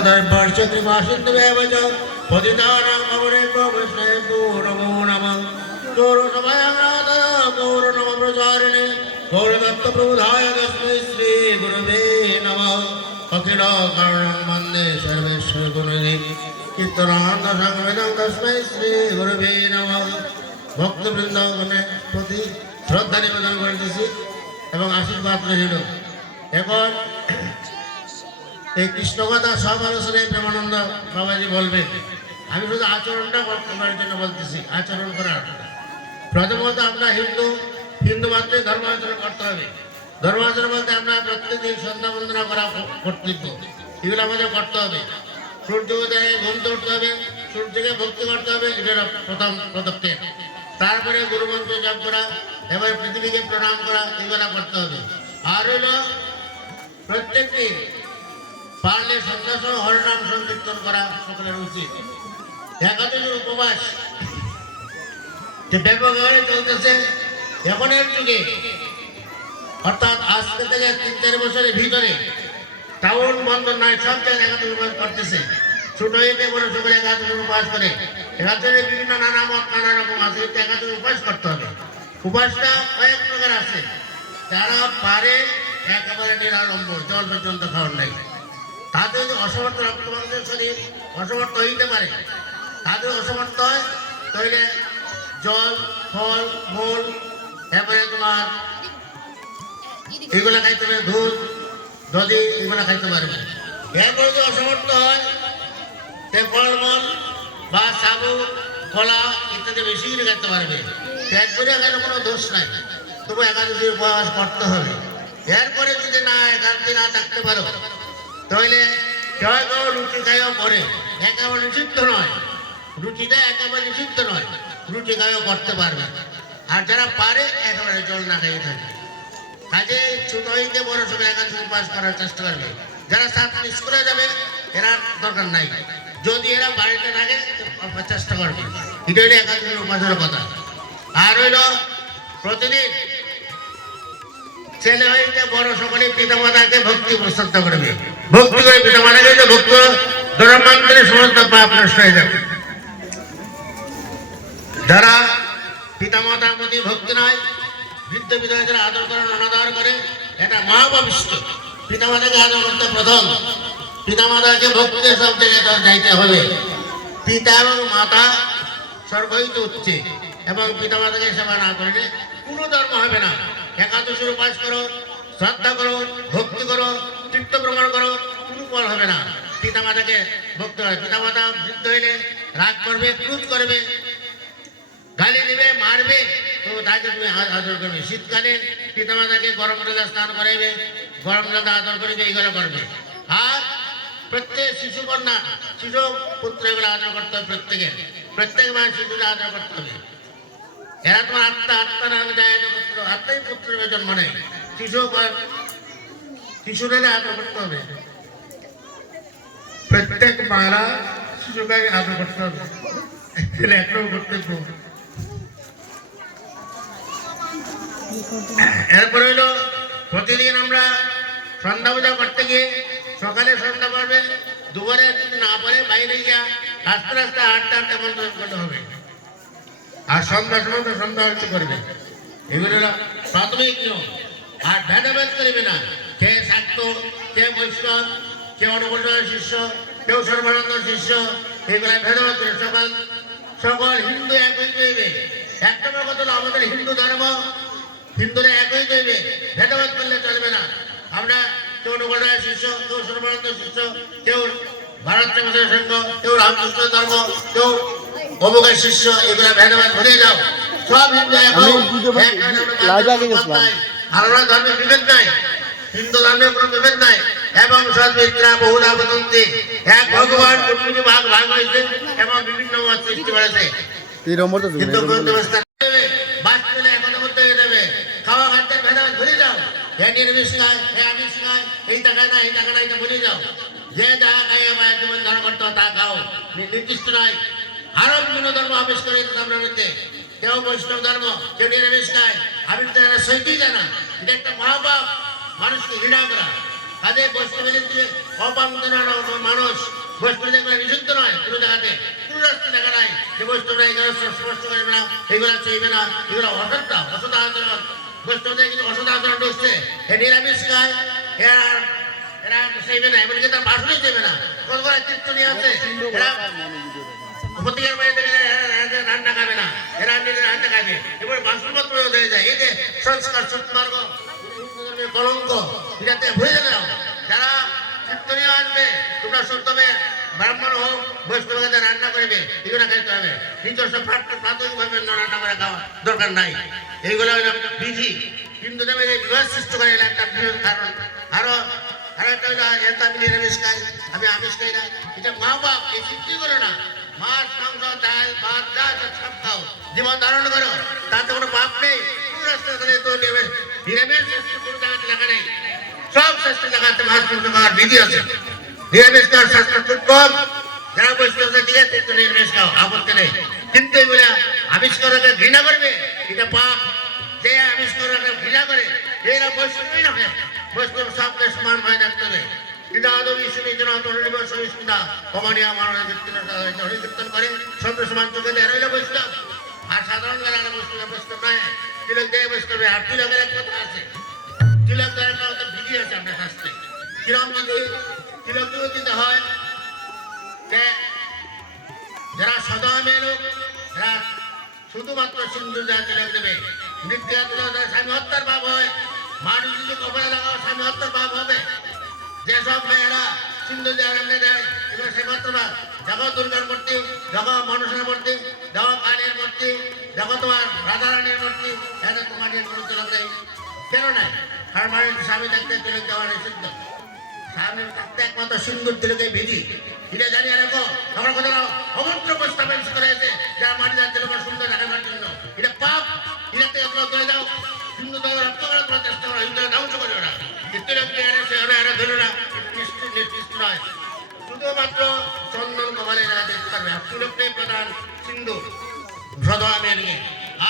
सर्वदाय पार्श्वत्रिभाषितमेवच पतितानां नवरेभ्यो वैष्णवेभ्यो नमो नमः गौरसमयाङ्गादय गौरनवप्रचारिणे गौरदत्तप्रबुधाय तस्मै श्रीगुरवे नमः अखिलकर्णं वन्दे सर्वेश्वरगुरुने कीर्तनान्तसंविदं तस्मै श्रीगुरवे नमः ভক্তবৃন্দগণের প্রতি শ্রদ্ধা নিবেদন করিতেছি এবং আশীর্বাদ রহিল এখন এই কৃষ্ণকথা সব আলোচনায় প্রেমানন্দ বাবাজি বলবেন। আমি শুধু আচরণটা করার জন্য বলতেছি, আচরণ করার প্রথমত আমরা হিন্দু হিন্দু মাত্রই ধর্ম আচরণ করতে হবে। ধর্ম আচরণ বলতে আমরা প্রত্যেকদিন সন্ধ্যা বন্দনা করা কর্তব্য। এগুলো আমাদের করতে হবে। সূর্য উদয়ে ঘুমতে উঠতে হবে, সূর্যকে ভক্তি করতে হবে এটা প্রথম পদক্ষেপ। তারপরে গুরুমন্ত্র জপ করা, এবার পৃথিবীকে প্রণাম করা, এগুলো করতে হবে। আর হলো প্রত্যেক দিন পারলে সন্ন্যাস হরনাম সংকীর্তন করা সকলের উচিত। একাদশের উপবাস। ব্যাপকভাবে চলতেছে এখনের যুগে। অর্থাৎ আজকে থেকে তিন চার বছরের ভিতরে টাউন বন্ধ নয়, সব জায়গায় একাদশ উপবাস করতেছে। ছোট হইতে বড় সকলে একাদশ উপবাস করে। একাদশের বিভিন্ন নানা মত, নানা রকম আছে একাদশ উপবাস করতে হবে। উপবাসটা কয়েক প্রকার আছে। যারা পারে, একেবারে নিরালম্ব, জল পর্যন্ত খাওয়ার নাই। তাদের যদি অসমর্থ রক্তমাংসের শরীর অসমর্থ হইতে পারে। তাদের অসমর্থ হয়, তাহলে জল, ফল, মূল এরপরে তোমার এগুলো খাইতে পারে, দুধ, দধি, এগুলো খাইতে পারবে এরপরে যদি অসমর্থ হয়, তে ফলমূল বা সাবু, কলা ইত্যাদি বেশি করে খেতে পারবে। পেট করে গেলে কোনো দোষ নাই। তবু একাদশী উপবাস করতে হবে। এরপরে যদি না, একান্তি না থাকতে পারো কেউ কেউ রুটি খাইও করে, একেবারে নিষিদ্ধ নয়। রুটিটা একেবারে নিষিদ্ধ নয়। রুটি খাইও করতে পারবে আর যারা পারে, একেবারে জল না খাইয়ে থাকে। কাজে হইতে বড় সময় একাদশী উপাস করার চেষ্টা করবে। যারা সাত মিস করে যাবে, এরা দরকার নাই। যদি এরা বাড়িতে থাকে চেষ্টা করবে। এটা হইলে একাদশী উপাসের কথা। আর হইল প্রতিদিন ছেলে হইতে বড় সকলে পিতা মাতাকে ভক্তি প্রস্তাব করবে। ভক্তি করে পিতা মাতাকে যে ভক্ত ধর্মান্তরে সমস্ত পাপ নষ্ট হয়ে যাবে। যারা পিতা মাতার প্রতি ভক্তি নয়, বৃদ্ধ বিধবা যারা আদর করে অনাদর করে, এটা মহাপাবিষ্ট পিতা মাতাকে আদর করতে প্রথম পিতা মাতাকে ভক্তির সব জায়গায় যাইতে হবে। পিতা এবং মাতা স্বর্গ হইতে উঠছে এবং পিতা মাতাকে সেবা না করলে কোনো ধর্ম হবে না। একাদশীর উপাস করো, শ্রদ্ধা করো, ভক্তি করো চিত্ত প্রমাণ করো ফল হবে না। পিতা মাতাকে ভক্তি করে পিতা মাতা বৃদ্ধ হইলে রাগ করবে, ক্রোধ করবে, গালি দিবে, মারবে। তো তাকে তুমি আদর করবে। শীতকালে পিতা মাতাকে গরম জলে স্নান করাইবে, গরম জলে আদর করবে এইগুলো করবে। আর প্রত্যেক শিশু কন্যা, শিশু পুত্র এগুলো আদর করতে হবে প্রত্যেকে। প্রত্যেক মায়ের শিশুরা আদর করতে হবে। এরা তোমার আত্মা আত্মা নাম যায় পুত্র, আত্মাই পুত্রের জন্ম নেয়। শিশু শিশুদের আদর করতে হবে। শিশুকে আদর করতে হবে। ছেলে একটাও কর্তব্য। এরপরে হইল প্রতিদিন আমরা সন্ধ্যা পূজা করতে গিয়ে সকালে সন্ধ্যা পড়বে, দুপুরে না পারে বাইরে গিয়া রাস্তা রাস্তা আটটা হাঁটতে মন্ত্র করতে হবে। আর সন্ধ্যা সময় তো সন্ধ্যা হচ্ছে করবে। এগুলো প্রাথমিক নিয়ম। আর ভেদাভেদ করবে না। কে শাক্ত কে বৈষ্ণব কে অনুকূলের শিষ্য কেউ সর্বানন্দ শিষ্য এগুলা ভেদাভেদ করে সকল সকল হিন্দু একই কইবে এক নম্বর কথা হলো আমাদের হিন্দু ধর্ম হিন্দুরা একই কইবে ভেদাভেদ করলে চলবে না। আমরা কেউ অনুকূলের শিষ্য কেউ সর্বানন্দ শিষ্য কেউ ভারত সঙ্গ কেউ রামকৃষ্ণ ধর্ম কেউ অমুকের শিষ্য এগুলা ভেদাভেদ ভুলে যাও। সব হিন্দু। নাই। আলাদা ধর্মের বিভেদ নাই। হিন্দু ধর্মের কোনো বিভেদ নাই। এবং সদ্মিত্রা বহুধা বদন্তি এক ভগবান কোটি ভাগ ভাগ হয়েছে এবং বিভিন্ন মত সৃষ্টি করেছে। এই নম্বরটা দেবেন কিন্তু কোন ব্যবস্থা দেবে বাস পেলে এখন মধ্যে হয়ে যাবে খাওয়া খাদ্যের ভেদাভেদ ভুলে যাও। হে নির্বিষ খায় হে আমিষ খায় এই টাকা না এই টাকা না এটা ভুলে যাও। যে যা খায় আমার জীবন ধারণ করতে তা খাও। নি- নির্দিষ্ট নয়। আরও বিভিন্ন ধর্ম আবিষ্ করে ধর্মের মধ্যে কেউ বৈষ্ণব ধর্ম কেউ নিরামিষ খায় আমি তো এরা সইতেই জানা। এটা একটা মহাপাপ। মানুষকে ঘৃণা করা। কাজে বৈষ্ণবের যে মানুষ। বৈষ্ণব এগুলো নিষিদ্ধ নয় কোনো জায়গাতে কোনো রাস্তা দেখা নাই। যে বৈষ্ণবরা এগুলো স্পষ্ট করবে না। এগুলো চাইবে না। এগুলো অসত্য অসৎ আচরণ। বৈষ্ণবদের কিন্তু অসৎ আচরণ ঢুকছে। এ নিরামিষ খায় এরা এরা চাইবে না। এমনকি তার বাসনই দেবে না। কত করে কীর্তনী আছে। এরা প্রত্যেকের বাড়িতে গেলে রান্না- খাবে না। এরা রান্না খাবে। এবার বাসনপত্র হয়ে যায়। এই যে সংস্কার সৎমার্গ। কলঙ্ক, এটাতে ভুলে যাবে। যারা কীর্তনীয় আসবে, তোমরা সত্যবে ব্রাহ্মণ হোক বৈষ্ণবকে রান্না করবে, এগুলো খাইতে হবে। নিজস্ব প্রাথমিকভাবে রান্না করে খাওয়া দরকার নাই। এইগুলো হলো বিধি। কিন্তু দেবে এই বিবাহ সৃষ্টি করে একটা বৃহৎ কারণ। আরও আরও একটা হলো এটা আমি খাই আমি আমিষ না। এটা মা বাপ, এই সৃষ্টি করো না। মাছ, মাংস, ডাল, ভাত, যা সব খাও। জীবন ধারণ করো। তাতে কোনো পাপ নেই। রাস্তা করে তো নিরামিষ নিরামিষ কোনো জায়গাতে লেখা নেই সব শাস্ত্র লাগাতে মাছ মাংস বিধি আছে নিরামিষ খাওয়ার শাস্ত্র খুব কম যারা বৈষ্ণব ঠিক আছে তো নিরামিষ খাও আপত্তি নেই কিন্তু এগুলা আবিষ্কারকে ঘৃণা করবে এটা পাপ যে আবিষ্কারকে ঘৃণা করে এরা বৈষ্ণবই না বৈষ্ণব সবকে সমান ভাবে দেখতে হবে ক্রীড়াদবী সুনীতির অন্তর্নিব সহিষ্ণুতা কমানিয়া মানব কীর্তন করে সর্ব চোখে দেয় রইল বৈষ্ণব আর সাধারণ যারা বৈষ্ণব বৈষ্ণব নয়। তিলক দেয় বৈষ্ণবে আর তিলকের এক কথা আছে। তিলক দেওয়ার একটা বিধি আছে আপনার শাস্ত্রে কিরম বিধি তিলক দিয়েও দিতে হয় যারা সদা মেলুক যারা শুধুমাত্র সিন্ধু যা তিলক দেবে নৃত্য স্বামী হত্যার ভাব হয়, মানুষ যদি কপালে লাগাও, স্বামী হত্যার ভাব হবে। যেসব মেয়েরা সিন্ধু দেওয়ার এমনি দেয়, এগুলো সে মাত্র না দেখো দুর্গার মূর্তি দেখো মনসার মূর্তি দেখো কালীর মূর্তি দেখো তোমার রাধারানীর মূর্তি এটা তোমার নিয়ে কোনো তিলক নেই কেন নাই? মানে স্বামী থাকতে তিলক দেওয়া নিষিদ্ধ স্বামী থাকতে একমাত্র সুন্দর তিলকে বিধি। এটা জানিয়ে রাখো, আমার কথা অমন্ত্র প্রস্তাবেন করেছে যারা মাটি যাচ্ছে তোমার সুন্দর দেখাবার জন্য। এটা পাপ এটাতে আপনার দয়ে দাও। হিন্দু দলে রক্ত করার তোমার চেষ্টা করা হিন্দু ধ্বংস করে ওরা তিলককে এনে এরা ধরে না নিশ্চিত নির্দিষ্ট নয়। শুধুমাত্র চন্দন দেখতে পারবে আর প্রধান সিন্ধু সদা নিয়ে।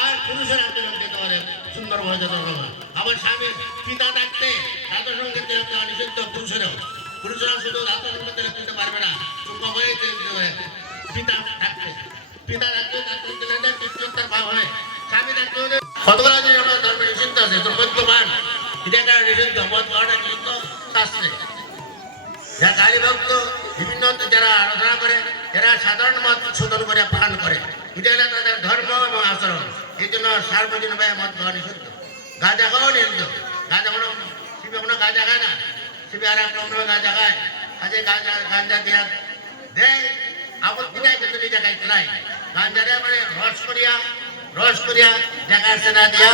আর পুরুষেরা তিলক দিতে পারে সুন্দর মর্যাদা পাবে আমার স্বামীর পিতা থাকতে তাদের সঙ্গে দেওয়া নিষিদ্ধ পুরুষেরাও। পুরুষেরা শুধু তাদের সঙ্গে তিলক দিতে পারবে না চুম্বা হয়ে দিতে হবে পিতা থাকতে। পিতা থাকতে তার তিলক দিলে তার ভাব হয় স্বামী থাকতে ওদের কতগুলো জিনিস আমার ধর্মে নিষিদ্ধ আছে, দুর্ভাগ্যবান। এটা একটা নিষিদ্ধ মত খাওয়াটা নিষিদ্ধ, শাস্ত্রে। যারা কালী ভক্ত বিভিন্ন যারা আরাধনা করে এরা সাধারণ মত শোধন করে পালন করে এটা হলো তাদের ধর্ম এবং আচরণ। এই জন্য সার্বজনীন ভাই মত খাওয়া নিষিদ্ধ। গাঁজা খাওয়াও নিষিদ্ধ। গাঁজা কোনো শিবে কোনো গাঁজা খায় না। শিবে আর এক রকম গাঁজা খায়। আজকে গাঁজা গাঁজা দিয়া দেয়। আপত্তি নাই কিন্তু নিজে খাইতে নাই গাঁজারে মানে রস করিয়া রস করিয়া দেখা আসছে না দিয়া,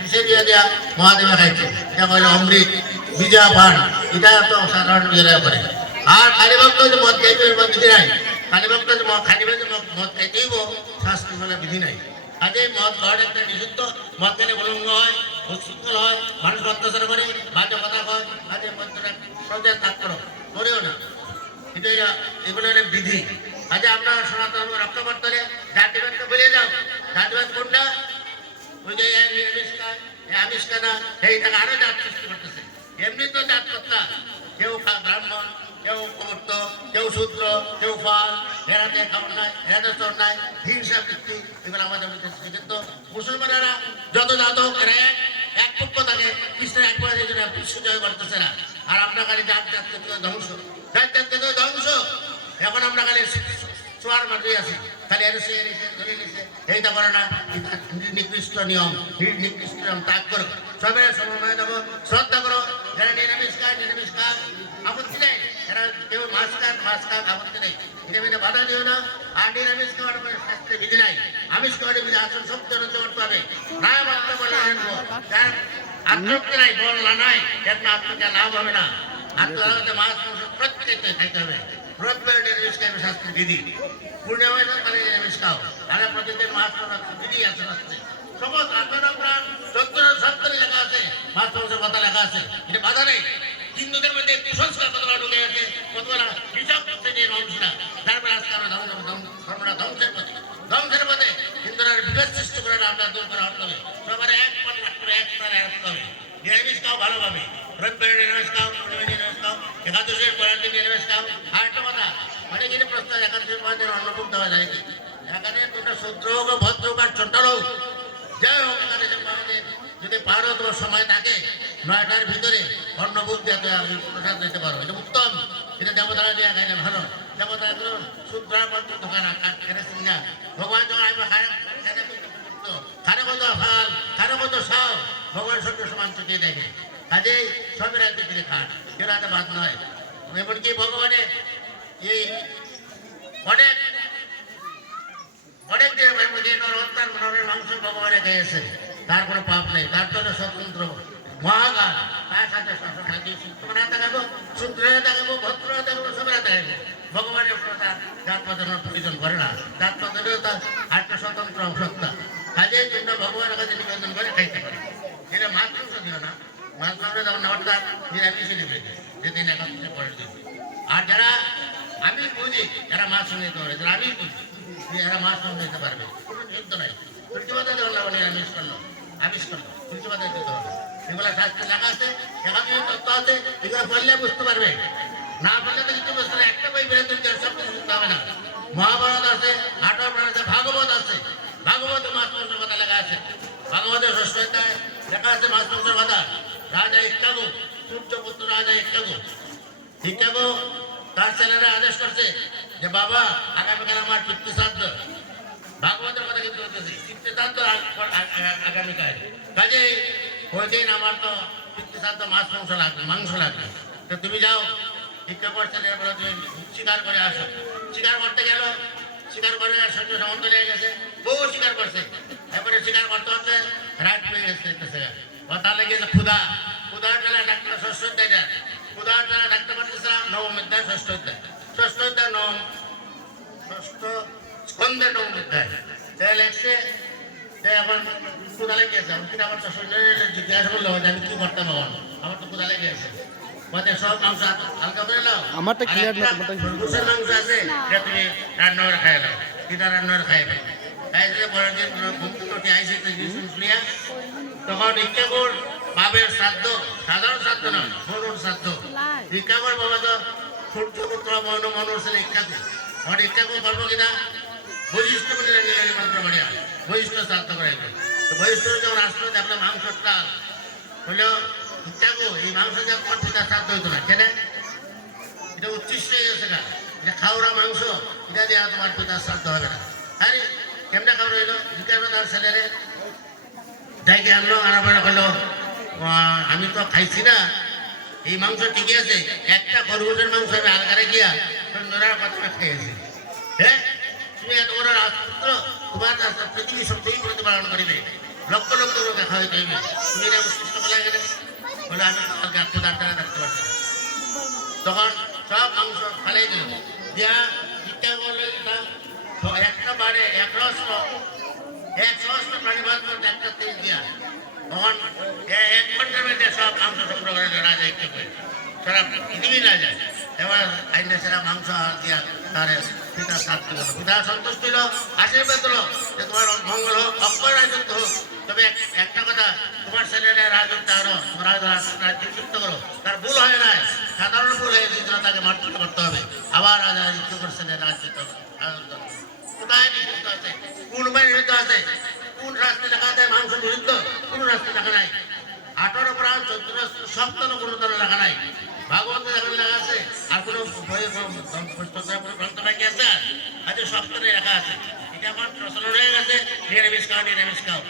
বিষে দিয়া দিয়া মহাদেবা খাইছে। এটা হলো অমৃত, বিজয়া পান। এটা তো সাধারণ বিজয়া করে আর কালী ভক্ত যে মদ খাইবে এর বিধি নাই। কালী ভক্ত যে খাইবে যে মদ- খাইতেইব শাস্ত্র বলে বিধি নাই। আজে মদ খাওয়ার একটা নিষিদ্ধ। মদ খেলে বলঙ্গ হয় উচ্ছৃঙ্খল হয় মানুষ অত্যাচার করে বাজে কথা কয় আজে মদটা সহজে ত্যাগ করো করেও না। এরা- এগুলো হলো বিধি। আজকে আপনার সনাতন রক্ত করতে হলে জাতিবাদকে বলে যাও জাতিবাদ কোনটা? ওই যে নিরামিষ খায়, আমিষ খায় না, এই টাকা আরও জাত সৃষ্টি করতেছে। এমনি তো জাত কর্তা কেউ ব্রাহ্মণ কেউ কমর্ত কেউ শূদ্র, কেউ ফল এরাতে খাবার নাই এরাতে চোর নাই, হিংসা বৃত্তি এগুলো আমাদের মধ্যে কিন্তু মুসলমানেরা যত জাত হোক এরা এক এক পক্ষ থাকে কৃষ্ণের এক পরে বিশ্ব করতেছে না। আর আপনার খালি জাত জাতকে ধ্বংস। জাত জাতকে তো ধ্বংস। এখন আমরা খালি চোয়ার মাটি আছি। খালি এসে এসে ধরে নিছে করে না। নিকৃষ্ট নিয়ম নিকৃষ্ট নিয়ম, ত্যাগ করো। সবের সমন্বয় দেবো শ্রদ্ধা করো। যারা নিরামিষ খায় নিরামিষ খায় আপত্তি নেই। যারা কেউ মাছ খান মাছ খান আপত্তি নেই। এটা মেনে বাধা দিও না। আর নিরামিষ খাওয়ার পরে শাস্ত্রে বিধি নাই। আমিষ খাওয়ার বিধি আসল সব জন্য করতে হবে কথা লেখা আছে। এটা বাধা নেই। হিন্দুদের মধ্যে কুসংস্কার কতটা ঢুকে আছে কতটা হিসাব শ্রেণির মানুষরা তারপরে আজকে আমরা ধ্বংস ধ্বংস- ধর্মটা ধ্বংসের পথে ধ্বংসের পথে হিন্দুরা বিভেদ আমরা দূর করা হবে। সবার এক রাখতে এক প্রাণে রাখতে হবে। নিরামিষ খাও ভালোভাবে। রবিবার নিরামিষ খাও পূর্ণিমা নিরামিষ খাও একাদশের পরের দিন নিরামিষ খাও আর একটা কথা মানে তোমাদের অন্নভোগ দেওয়া যায় কি? এখানে তোমরা শূদ্র হোক ভদ্র হোক আর ছোট হোক যাই হোক যদি পারো তোমার সময় থাকে, নয়টার ভিতরে অন্নভোগ দিয়ে তুমি প্রসাদ দিতে পারো। এটা উত্তম। এটা দেবতারা দিয়ে খাইলে ভালো। দেবতারা গুলো শূদ্র ভদ্র দোকান কেনেছেন না ভগবান যখন আসবে খারে খারে কত ফাল খারে কত সাও ভগবান সত্য সমান চুটিয়ে দেখে। কাজেই সবের একদিকে থেকে খান কেউ রাতে বাদ নয়। এমনকি ভগবানে এই অনেক অনেক মধ্যে নরহত্যার নরের মাংস ভগবানে গেছে তার কোনো পাপ নেই, তার জন্য স্বতন্ত্র মহাগান তার সাথে সবসময় না দেখাবো সূত্র দেখাবো ভদ্র দেখাবো সব দেখাবো ভগবানের প্রধান জাত পাতানোর প্রয়োজন করে না। জাত পাতানোর তার আটটা স্বতন্ত্র সত্তা। কাজে তোমরা ভগবানের কাছে নিবেদন করে খাইতে পারে। এটা মাছ মাংস দিও না। মাছ মাংস যখন নেওয়ারটা নিরামিষে নেবে যেদিন এখন পরের দিন। আর যারা, আমি বুঝি, যারা মাছ নিতে পারে, যারা আমি বুঝি, যে এরা মাছ নিতে পারবে, কোনো যুদ্ধ নাই। প্রতিবাদে ধরলাম নিরামিষ করল, আমিষ করল প্রতিবাদে দিতে হবে। এগুলো শাস্ত্রে লেখা আছে এখানে তত্ত্ব আছে, এগুলো পড়লে বুঝতে পারবে। না পড়লে তো কিছু বুঝতে একটা বই দিতে সব কিছু হবে না। মহাভারত আছে, ভাগবত আছে। ভাগবত মাছ মাংসের কথা লেখা আছে। ভাগবতের ষষ্ঠ অধ্যায় লেখা আছে মাছ মাংসের কথা। রাজা ইত্যাগু সূর্যপুত্র রাজা ইত্যাগু ইত্যাগু তার ছেলেরা আদেশ করছে যে, বাবা, আগামীকাল আমার পিতৃশ্রাদ্ধ ভাগবতের কথা কিন্তু বলতেছি পিতৃশ্রাদ্ধ আগ- আগ- আগ- আগামীকাল। কাজে ওই দিন আমার তো পিতৃশ্রাদ্ধ মাছ, মাংস লাগবে মাংস লাগবে। তো তুমি যাও ভিক্ষা করছে বলে তুমি শিকার করে আসো। শিকার করতে গেল, শিকার করে সহ্য সামন্ত লেগে গেছে। বহু শিকার করছে। এরপরে শিকার করতে করতে রাত গেছে গেছে। ও তাহলে গিয়েছে ক্ষুধা। ক্ষুধার বেলা ডাক্তার ষষ্ঠ দেয়। না ক্ষুধার বেলা ডাক্তার পারতেছে না নবম অধ্যায় ষষ্ঠ অধ্যায়। ষষ্ঠ অধ্যায় নবম ষষ্ঠ স্কন্ধে নবম অধ্যায়। তাহলে এসে সে এখন ক্ষুধা লেগে গেছে আমি কিন্তু আমার তো জিজ্ঞাসা করল আমি কি করতাম আমার তো লেগে আমারটা না, মাংস আছে এটা তুমি খাই খাই নাও আইসে শুনিয়া? তখন ইচ্ছাকুর বাবের শ্রাদ্ধ সাধারণ শ্রাদ্ধ নয় মনুর শ্রাদ্ধ। ইচ্ছাকুর বাবা তো সূর্য পুত্র মন মনুর ছেলে ইচ্ছাকুর আমার ইচ্ছাকুর করব কিনা? বৈশিষ্ট্য বলে মন্ত্র বলিয়া বৈশিষ্ট্য শ্রাদ্ধ করে তো বৈশিষ্ট্য যখন আসলো যে আপনার মাংসটা হলো ইচ্ছাকু এই মাংস তোমার পিতা শ্রাদ্ধ হইতো না কেন? এটা উচ্ছিষ্ট হয়ে গেছে এটা খাওয়া মাংস এটা দিয়ে তোমার পিতা শ্রাদ্ধ হবে না। আরে কেমনে খাওয়া রইল ছেলেরে? ডাইকে আনলো আনার পরে হলো আমি তো খাইছি না। এই মাংস ঠিকই আছে। একটা খরগোশের মাংস আমি আলগারে গিয়া সন্ধ্যরার কথা খেয়েছি হ্যাঁ তুমি এত বড় তোমার পৃথিবী প্রতিপালন করিবে। লক্ষ লক্ষ লোক খাওয়াইতে হইবে। তুমি এটা উৎকৃষ্ট বলা গেলে বলে, আমি রাখতে তখন সব মাংস ফেলাই দিল। দিয়া বারে এক সহস্র এক ঘণ্টার মধ্যে সব মাংস রাজা না মাংস তার সন্তুষ্ট আশীর্বাদ হলো যে তোমার মঙ্গল হোক হোক। তবে এক- একটা কথা, তোমার ছেলেরা রাজত্ব আরও, তোমার রাজ্য যুক্ত করো। তার ভুল হয় নাই, সাধারণ ভুল হয়ে তাকে মার্জন করতে হবে। আবার রাজা যুক্ত করছেন রাজত্ব রাজত্ব কোন রাস্তায় দেখা নাই। আঠারো প্রাণ চোদ্দ সপ্তাহ কোনো নাই। ভাগবত লেখা আছে, আর কোনো সপ্তাহে লেখা আছে। এটা আমার প্রচলন হয়ে গেছে। নিরামিষ খাও নিরামিষ খাও।